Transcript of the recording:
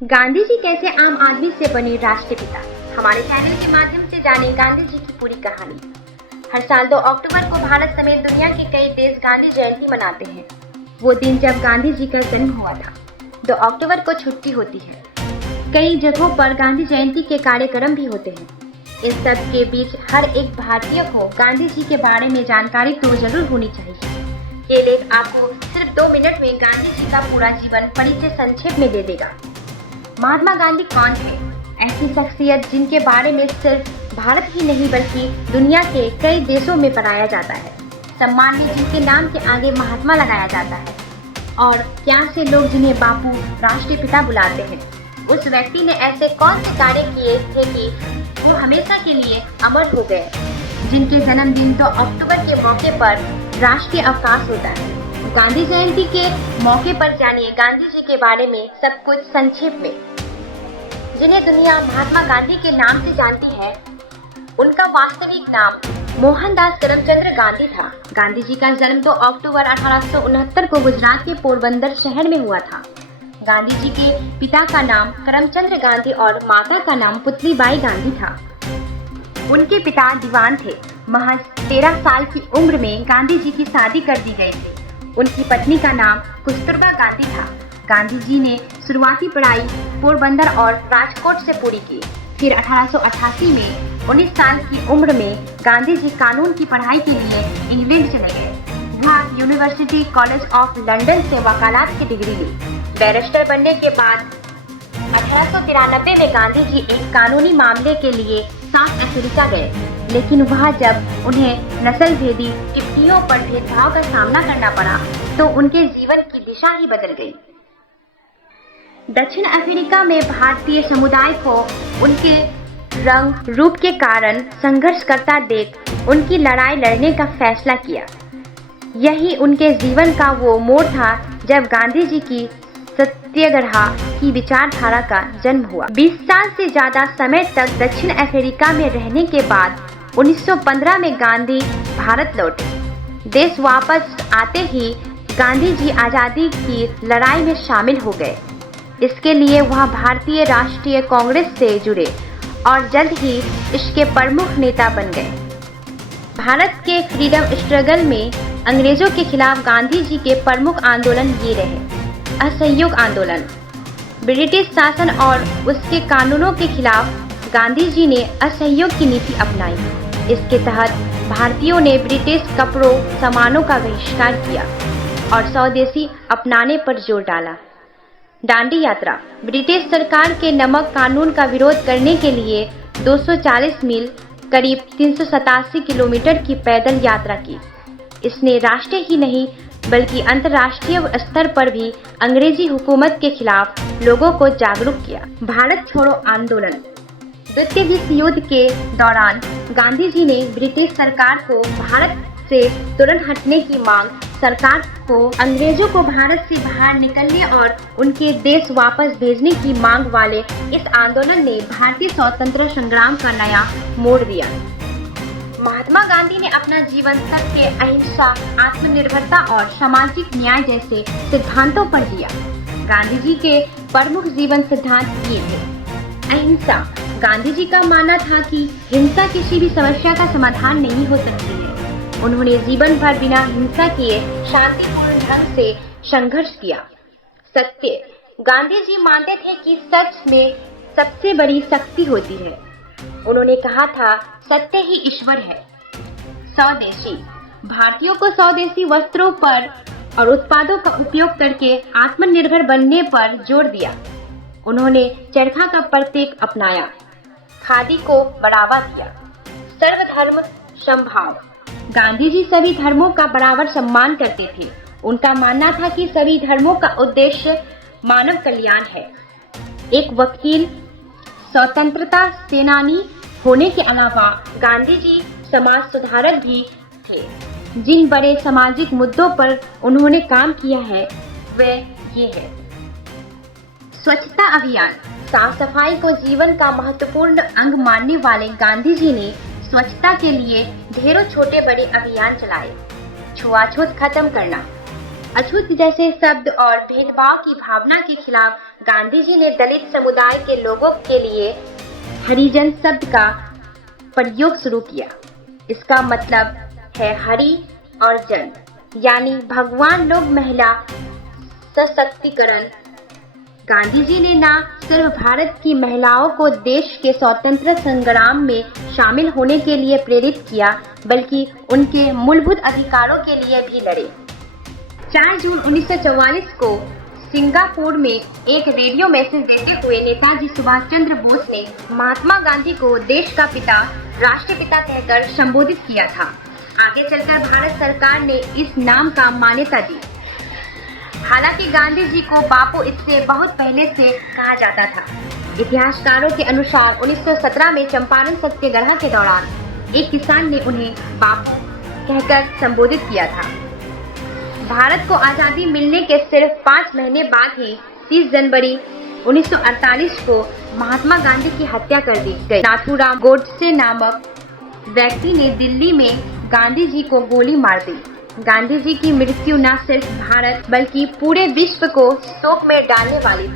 गांधी जी कैसे आम आदमी से बने राष्ट्रपिता। हमारे चैनल के माध्यम से जाने गांधी जी की पूरी कहानी। हर साल 2 अक्टूबर को भारत समेत दुनिया के कई देश गांधी जयंती मनाते हैं। वो दिन जब गांधी जी का जन्म हुआ था। 2 अक्टूबर को छुट्टी होती है। कई जगहों पर गांधी जयंती के कार्यक्रम भी होते हैं। इस सब के बीच हर एक भारतीय को गांधी जी के बारे में जानकारी तो जरूर होनी चाहिए। ये लेख आपको सिर्फ 2 मिनट में गांधी जी का पूरा जीवन परिचय संक्षेप में दे देगा। महात्मा गांधी कौन थे? ऐसी शख्सियत जिनके बारे में सिर्फ भारत ही नहीं बल्कि दुनिया के कई देशों में पढ़ाया जाता है। सम्मान में जिनके नाम के आगे महात्मा लगाया जाता है। और क्या से लोग जिन्हें बापू राष्ट्रपिता बुलाते हैं। उस व्यक्ति ने ऐसे कौन से कार्य किए थे कि वो हमेशा के लिए अमर हो गए, जिनके जन्मदिन 2 अक्टूबर के मौके पर राष्ट्रीय अवकाश होता है। गांधी जयंती के मौके पर जानिए गांधी जी के बारे में सब कुछ संक्षेप में। जिन्हें दुनिया महात्मा गांधी के नाम से जानती है, उनका वास्तविक नाम मोहनदास करमचंद गांधी था। गांधी जी का जन्म 2 अक्टूबर 1869 को गुजरात के पोरबंदर शहर में हुआ था। गांधी जी के पिता का नाम करमचंद गांधी और माता का नाम पुतलीबाई गांधी था। उनके पिता दीवान थे। महज 13 साल की उम्र में गांधी जी की शादी कर दी गई थी। उनकी पत्नी का नाम कस्तूरबा गांधी था। गांधी जी ने शुरुआती पढ़ाई पोरबंदर और राजकोट से पूरी की। फिर 1888 में 19 साल की उम्र में गांधी जी कानून की पढ़ाई के लिए इंग्लैंड चले गए। वहाँ यूनिवर्सिटी कॉलेज ऑफ लंदन से वकालत की डिग्री ली। बैरिस्टर बनने के बाद 1893 में गांधी जी एक कानूनी मामले के लिए साउथ अफ्रीका गए, लेकिन वहाँ जब उन्हें नस्ल भेदी टिप्पणियों पर भेदभाव का सामना करना पड़ा तो उनके जीवन की दिशा ही बदल गई। दक्षिण अफ्रीका में भारतीय समुदाय को उनके रंग रूप के कारण संघर्ष करता देख उनकी लड़ाई लड़ने का फैसला किया। यही उनके जीवन का वो मोड़ था जब गांधी जी की सत्याग्रह की विचारधारा का जन्म हुआ। 20 साल से ज्यादा समय तक दक्षिण अफ्रीका में रहने के बाद 1915 में गांधी भारत लौटे। देश वापस आते ही गांधी जी आजादी की लड़ाई में शामिल हो गए। इसके लिए वह भारतीय राष्ट्रीय कांग्रेस से जुड़े और जल्द ही इसके प्रमुख नेता बन गए। भारत के फ्रीडम स्ट्रगल में अंग्रेजों के खिलाफ गांधी जी के प्रमुख आंदोलन ये रहे। असहयोग आंदोलन। ब्रिटिश शासन और उसके कानूनों के खिलाफ गांधी जी ने असहयोग की नीति अपनाई। इसके तहत भारतीयों ने ब्रिटिश कपड़ों सामानों का बहिष्कार किया और स्वदेशी अपनाने पर जोर डाला। दांडी यात्रा। ब्रिटिश सरकार के नमक कानून का विरोध करने के लिए 240 मील करीब 387 किलोमीटर की पैदल यात्रा की। इसने राष्ट्रीय ही नहीं बल्कि अंतर्राष्ट्रीय स्तर पर भी अंग्रेजी हुकूमत के खिलाफ लोगों को जागरूक किया। भारत छोड़ो आंदोलन। द्वितीय विश्व युद्ध के दौरान गांधी जी ने ब्रिटिश सरकार को भारत से तुरंत हटने की मांग, सरकार को अंग्रेजों को भारत से बाहर निकलने और उनके देश वापस भेजने की मांग वाले इस आंदोलन ने भारतीय स्वतंत्रता संग्राम का नया मोड़ दिया। महात्मा गांधी ने अपना जीवन सत्य, अहिंसा, आत्मनिर्भरता और सामाजिक न्याय जैसे सिद्धांतों पर जिया। गांधी जी के प्रमुख जीवन सिद्धांत ये थे। अहिंसा। गांधी जी का मानना था कि हिंसा किसी भी समस्या का समाधान नहीं हो सकती है। उन्होंने जीवन भर बिना हिंसा किए शांतिपूर्ण ढंग से संघर्ष किया। सत्य। गांधी जी मानते थे कि सच में सबसे बड़ी शक्ति होती है। उन्होंने कहा था, सत्य ही ईश्वर है। स्वदेशी। भारतीयों को स्वदेशी वस्त्रों पर और उत्पादों का उपयोग करके आत्मनिर्भर बनने पर जोर दिया। उन्होंने चरखा का प्रतीक अपनाया, खादी को बढ़ावा दिया। सर्वधर्म समभाव। गांधी जी सभी धर्मों का बराबर सम्मान करते थे। उनका मानना था कि सभी धर्मों का उद्देश्य मानव कल्याण है। एक वकील, स्वतंत्रता सेनानी होने के अलावा गांधी जी समाज सुधारक भी थे। जिन बड़े सामाजिक मुद्दों पर उन्होंने काम किया है वे ये है। स्वच्छता अभियान। साफ सफाई को जीवन का महत्वपूर्ण अंग मानने वाले गांधी जी ने स्वच्छता के लिए ढेरों छोटे बड़े अभियान चलाए। छुआछूत खत्म करना। अछूत जैसे शब्द और भेदभाव की भावना के खिलाफ गांधी जी ने दलित समुदाय के लोगों के लिए हरिजन शब्द का प्रयोग शुरू किया। इसका मतलब है हरि और जन, यानी भगवान लोग, महिला सशक्तिकरण। गांधी जी ने न सिर्फ भारत की महिलाओं को देश के स्वतंत्रता संग्राम में शामिल होने के लिए प्रेरित किया, बल्कि उनके मूलभूत अधिकारों के लिए भी लड़े। 4 जून 1944 को सिंगापुर में एक रेडियो मैसेज देते हुए नेताजी सुभाष चंद्र बोस ने महात्मा गांधी को देश का पिता, राष्ट्रपिता कहकर संबोधित किया था। आगे चलकर भारत सरकार ने इस नाम का मान्यता दी। हालांकि गांधी जी को बापू इससे बहुत पहले से कहा जाता था। इतिहासकारों के अनुसार 1917 में चंपारण सत्याग्रह के दौरान एक किसान ने उन्हें बापू कहकर संबोधित किया था। भारत को आजादी मिलने के सिर्फ 5 महीने बाद ही 30 जनवरी 1948 को महात्मा गांधी की हत्या कर दी गई। नाथूराम गोडसे नामक व्यक्ति ने दिल्ली में गांधी जी को गोली मार दी। गांधी जी की मृत्यु न सिर्फ भारत बल्कि पूरे विश्व को शोक में डालने वाली थी।